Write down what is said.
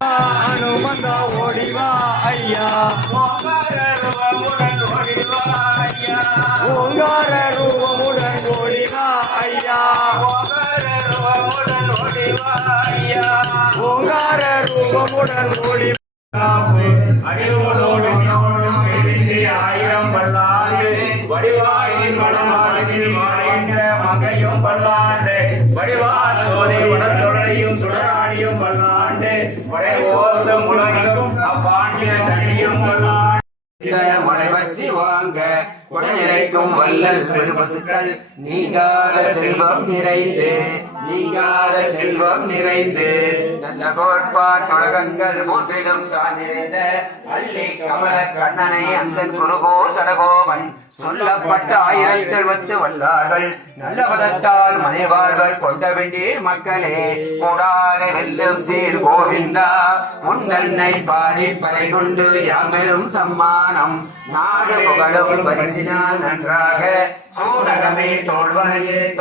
ஹனுமந்த ஓடிவா ஐயா ஓங்கார ரூபமுடன் ஓடிவா ஐயா ஓங்கார ரூபமுடன் ஓடிவா அடியோடு ஆயிரம் பல்லாண்டு வடிவாகி மனமாகில் மாறின்ற மகையும் பல்லாண்டு வடிவால் சோதை உடற்தொடரையும் சுடராடியும் பல்லாண்டு வடை ஓர்ந்தும் உலகிலும் அப்பாண்டிய தனியும் பல்லாண்டு மழை பற்றி வாங்க உடனிறைக்கும் வல்லல் பெருமசுக்கள் நீங்காத செல்வம் நிறைந்து நல்ல கோட்பாட்டுலகங்கள் மூன்றிலும் தான் நிறைந்த அள்ளி கமல கண்ணனை அந்த குருகோ சடகோபன் சொல்லப்பட்ட 1010 வல்லார்கள் நல்ல பதத்தால் மனை வாழ்வர் கொண்ட வேண்டிய மக்களே கூடாத வெல்லும் சீர் கோவிந்தா உன்னன்னை பாடி பறை கொண்டு யாமெரும் சம்மானம் நாடு புகழும் பரிசினால் நன்றாக சூடகமே தோல்வனையே